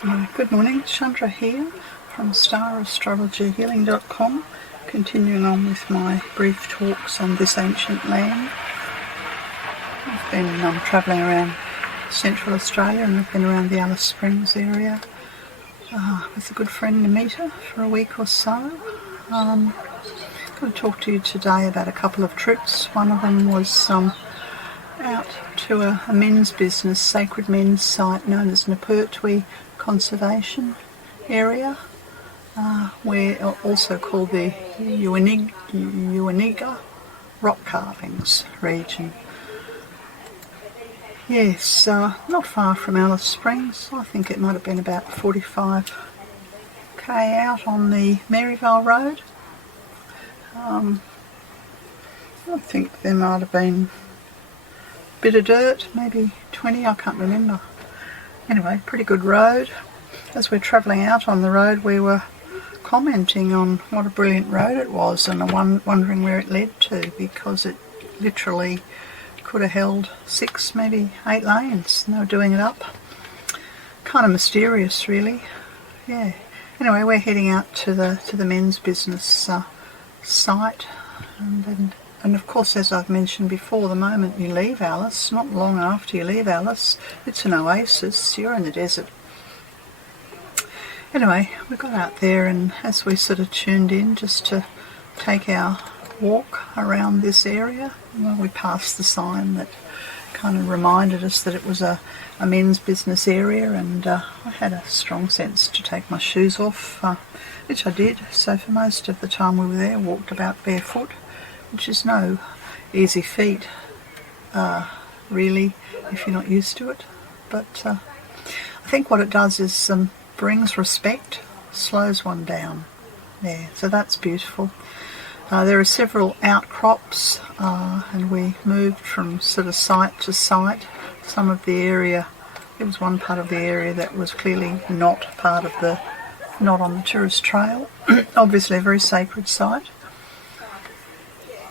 Good morning, Chandra here from StarAstrologyHealing.com, continuing on with my brief talks on this ancient land. I've been travelling around Central Australia and I've been around the Alice Springs area with a good friend Namita for a week or so. I'm going to talk to you today about a couple of trips. One of them was out to a men's business, sacred men's site known as Napwerte Conservation Area, where also called the Uaniga Rock Carvings region. Yes, not far from Alice Springs. I think it might have been about 45k out on the Maryvale Road. I think there might have been a bit of dirt, maybe 20, I can't remember. Anyway, pretty good road. As we're travelling out on the road, we were commenting on what a brilliant road it was and wondering where it led to, because it literally could have held 6, maybe 8 lanes, and they were doing it up. Kind of mysterious, really. Yeah. Anyway, we're heading out to the men's business site, and of course, as I've mentioned before, the moment you leave Alice, not long after you leave Alice, it's an oasis. You're in the desert. Anyway, we got out there, and as we sort of tuned in just to take our walk around this area, well, we passed the sign that kind of reminded us that it was a men's business area, and I had a strong sense to take my shoes off, which I did. So for most of the time we were there, walked about barefoot, which is no easy feat, really, if you're not used to it. But I think what it does is brings respect, slows one down. Yeah, so that's beautiful. There are several outcrops, and we moved from sort of site to site. Some of the area, there was one part of the area that was clearly not on the tourist trail. Obviously a very sacred site.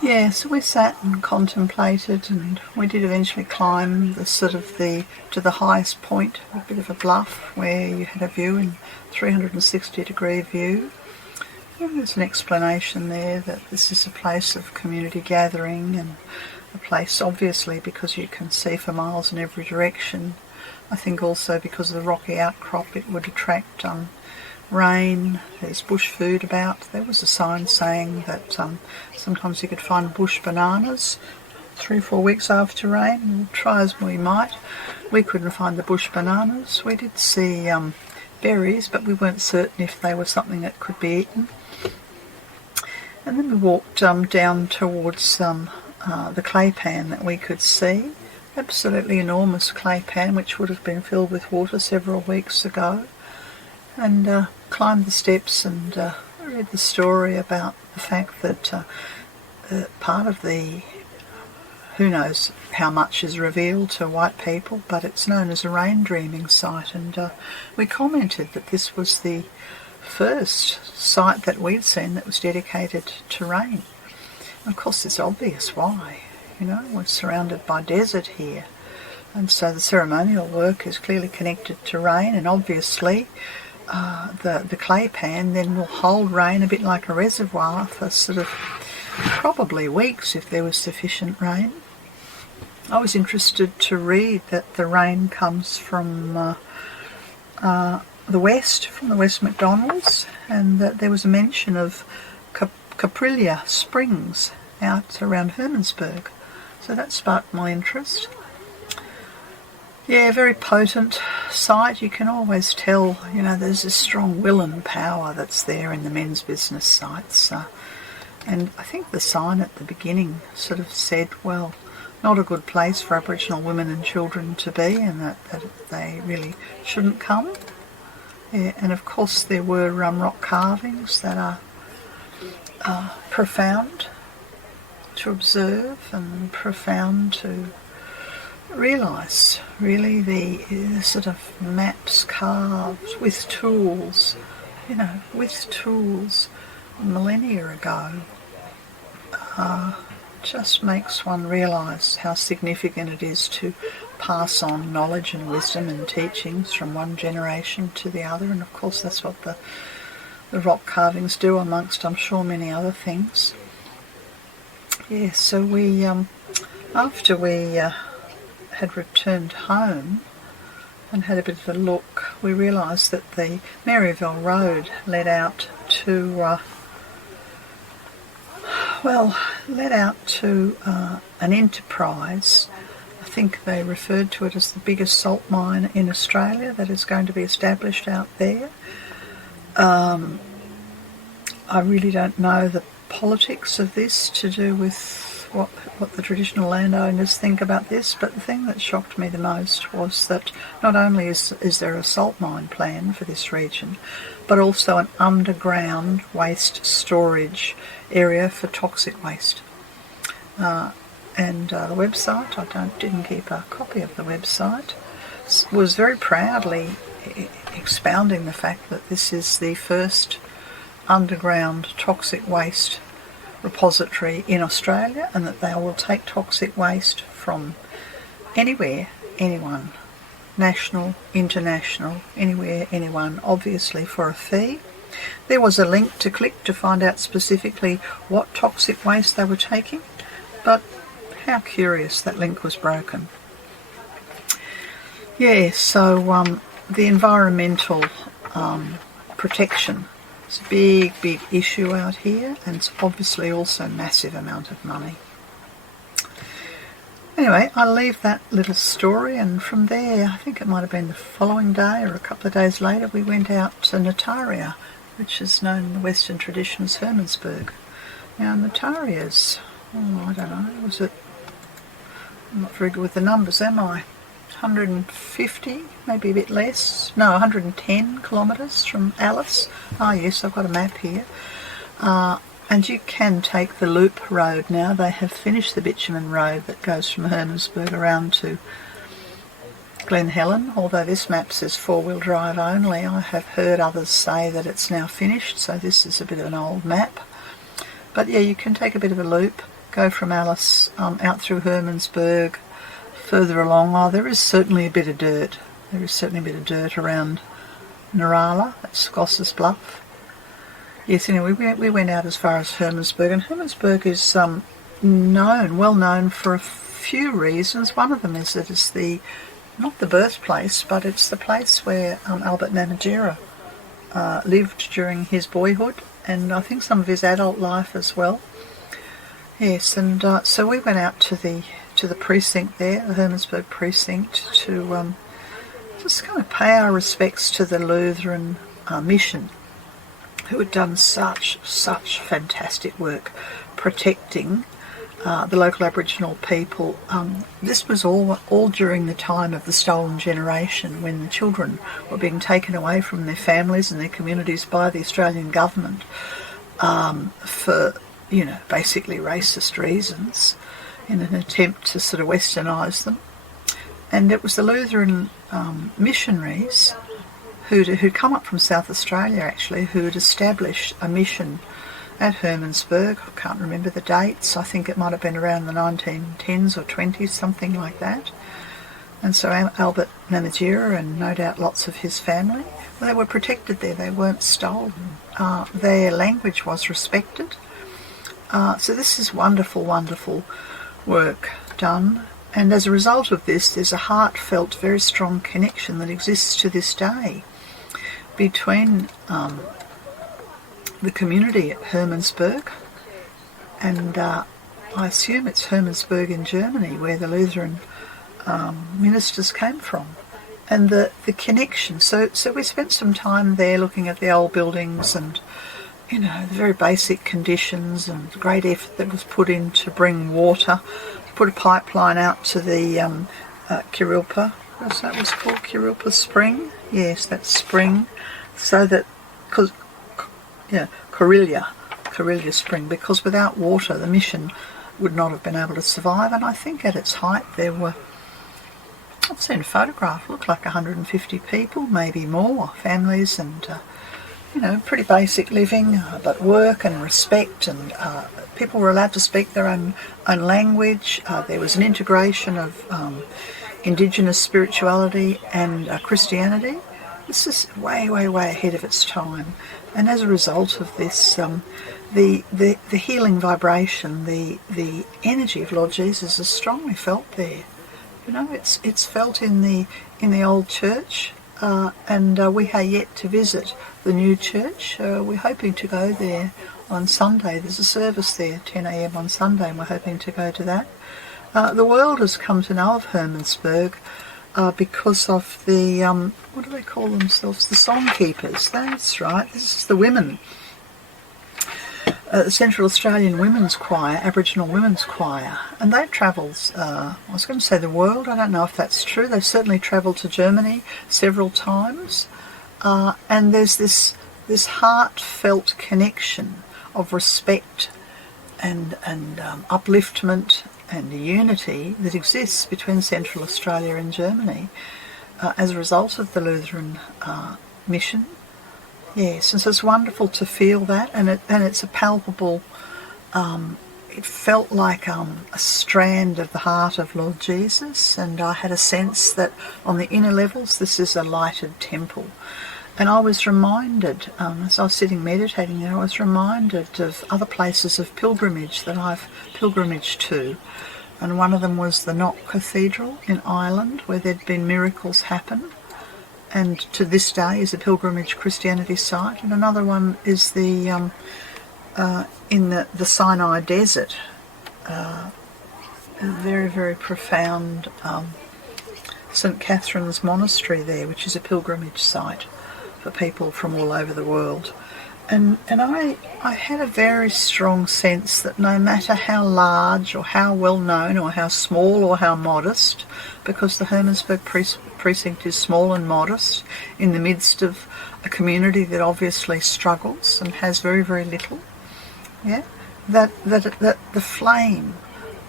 Yeah, so we sat and contemplated, and we did eventually climb to the highest point, a bit of a bluff where you had a view in 360-degree view. And there's an explanation there that this is a place of community gathering, and a place, obviously, because you can see for miles in every direction. I think also because of the rocky outcrop, it would attract rain. There's bush food about. There was a sign saying that sometimes you could find bush bananas 3-4 weeks after rain. Try as we might, we couldn't find the bush bananas. We did see berries, but we weren't certain if they were something that could be eaten. And then we walked down towards the clay pan that we could see. Absolutely enormous clay pan, which would have been filled with water several weeks ago. And climbed the steps and read the story about the fact that part of the, who knows how much is revealed to white people, but it's known as a rain dreaming site, and we commented that this was the first site that we'd seen that was dedicated to rain. And of course it's obvious why. We're surrounded by desert here, and so the ceremonial work is clearly connected to rain, and obviously the clay pan then will hold rain a bit like a reservoir for sort of probably weeks if there was sufficient rain. I was interested to read that the rain comes from the west, from the West McDonald's, and that there was a mention of Caprilia Springs out around Hermannsburg. So that sparked my interest. Yeah, very potent site. You can always tell, there's a strong will and power that's there in the men's business sites. And I think the sign at the beginning sort of said, well, not a good place for Aboriginal women and children to be, and that they really shouldn't come. Yeah, and of course there were rock carvings that are profound to observe and profound to realise, really, the sort of maps carved with tools, millennia ago, just makes one realise how significant it is to pass on knowledge and wisdom and teachings from one generation to the other, and of course that's what the rock carvings do, amongst, I'm sure, many other things. Yeah, so we, after we had returned home and had a bit of a look, we realised that the Maryville Road led out to an enterprise. I think they referred to it as the biggest salt mine in Australia that is going to be established out there. I really don't know the politics of this to do with what the traditional landowners think about this, but the thing that shocked me the most was that not only is there a salt mine plan for this region, but also an underground waste storage area for toxic waste. And the website, I didn't keep a copy of the website, was very proudly expounding the fact that this is the first underground toxic waste repository in Australia, and that they will take toxic waste from anywhere, anyone, national, international, anywhere, anyone, obviously for a fee. There was a link to click to find out specifically what toxic waste they were taking, but how curious that link was broken. Yeah, so the environmental protection is a big issue out here, and it's obviously also a massive amount of money. Anyway, I'll leave that little story, and from there, I think it might have been the following day or a couple of days later, we went out to Ntaria, which is known in the Western tradition as Hermannsburg. Now, Nataria's, I don't know, I'm not very good with the numbers, am I? 150, maybe a bit less. No, 110 kilometres from Alice. Ah, yes, I've got a map here. And you can take the loop road now. They have finished the bitumen road that goes from Hermannsburg around to Glen Helen, although this map says four-wheel drive only. I have heard others say that it's now finished, so this is a bit of an old map. But yeah, you can take a bit of a loop, go from Alice out through Hermannsburg, further along. There is certainly a bit of dirt. There is certainly a bit of dirt around Narala, that's Goss's Bluff. Yes, anyway, we went out as far as Hermannsburg, and Hermannsburg is well known for a few reasons. One of them is that it's not the birthplace, but it's the place where Albert Namatjira lived during his boyhood, and I think some of his adult life as well. Yes, and so we went out to the precinct there, the Hermannsburg precinct, to just kind of pay our respects to the Lutheran mission, who had done such fantastic work protecting the local Aboriginal people. This was all during the time of the stolen generation, when the children were being taken away from their families and their communities by the Australian government for, basically racist reasons, in an attempt to sort of westernise them. And it was the Lutheran missionaries who'd come up from South Australia, actually, who had established a mission at Hermannsburg. I can't remember the dates. I think it might have been around the 1910s or 20s, something like that. And so Albert Namatjira, and no doubt lots of his family, they were protected there. They weren't stolen. Their language was respected. So this is wonderful, wonderful work done. And as a result of this, there's a heartfelt, very strong connection that exists to this day between the community at Hermannsburg, and I assume it's Hermannsburg in Germany, where the Lutheran ministers came from, and the connection. So we spent some time there looking at the old buildings and, the very basic conditions, and the great effort that was put in to bring water, put a pipeline out to the Kirilpa. What's that was called? Kirilpa Spring? Yes, that's spring. So that, Karilya Spring, because without water the mission would not have been able to survive. And I think at its height there were, I've seen a photograph, looked like 150 people, maybe more, families, and pretty basic living, but work and respect, and people were allowed to speak their own language. There was an integration of Indigenous spirituality and Christianity. This is way, way, way ahead of its time. And as a result of this, the healing vibration, the energy of Lord Jesus is strongly felt there. You know, it's felt in the old church, and we are yet to visit the new church. We're hoping to go there on Sunday. There's a service there, 10 a.m. on Sunday, and we're hoping to go to that. The world has come to know of Hermannsburg because of the, what do they call themselves? The songkeepers. That's right. This is the women. The Central Australian Women's Choir, Aboriginal Women's Choir. And they've travelled, I was going to say the world, I don't know if that's true. They've certainly travelled to Germany several times. And there's this heartfelt connection of respect and upliftment and unity that exists between Central Australia and Germany as a result of the Lutheran mission. Yes, and so it's wonderful to feel that, and it's a palpable. It felt like a strand of the heart of Lord Jesus, and I had a sense that on the inner levels this is a lighted temple. And I was reminded, as I was sitting meditating there, I was reminded of other places of pilgrimage that I've pilgrimaged to. And one of them was the Knock Cathedral in Ireland, where there'd been miracles happen. And to this day is a pilgrimage Christianity site. And another one is the in the Sinai Desert, a very, very profound St. Catherine's Monastery there, which is a pilgrimage site for people from all over the world. And I had a very strong sense that no matter how large or how well known or how small or how modest, because the Hermannsburg precinct is small and modest in the midst of a community that obviously struggles and has very, very little, yeah, that the flame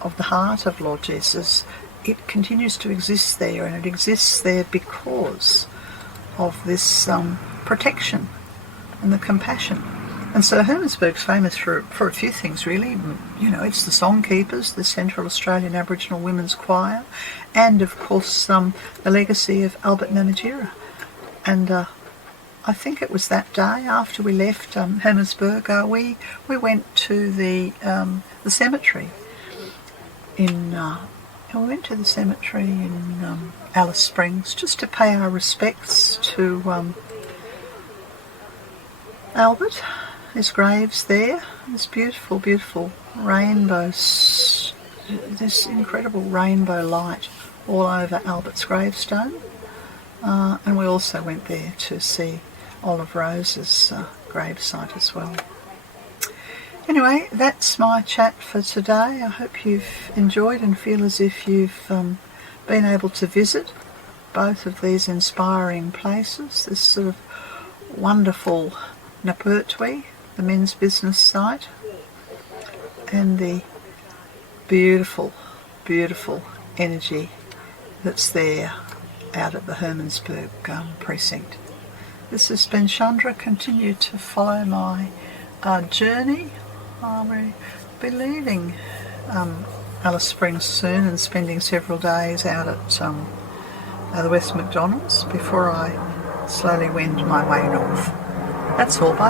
of the heart of Lord Jesus, it continues to exist there, and it exists there because of this protection and the compassion. And so Hermannsburg's famous for a few things, really. You know, it's the songkeepers, the Central Australian Aboriginal Women's Choir, and of course the legacy of Albert Namatjira. And I think it was that day after we left Hermannsburg, we went to the cemetery in Alice Springs, just to pay our respects to Albert. His grave's there. This beautiful, beautiful rainbow, this incredible rainbow light all over Albert's gravestone. And we also went there to see Olive Rose's gravesite as well. Anyway, that's my chat for today. I hope you've enjoyed and feel as if you've been able to visit both of these inspiring places. This sort of wonderful Napwerte, the men's business site, and the beautiful, beautiful energy that's there out at the Hermannsburg precinct. This has been Chandra. Continue to follow my journey. I will be leaving Alice Springs soon and spending several days out at the West McDonald's before I slowly wend my way north. That's all. Bye.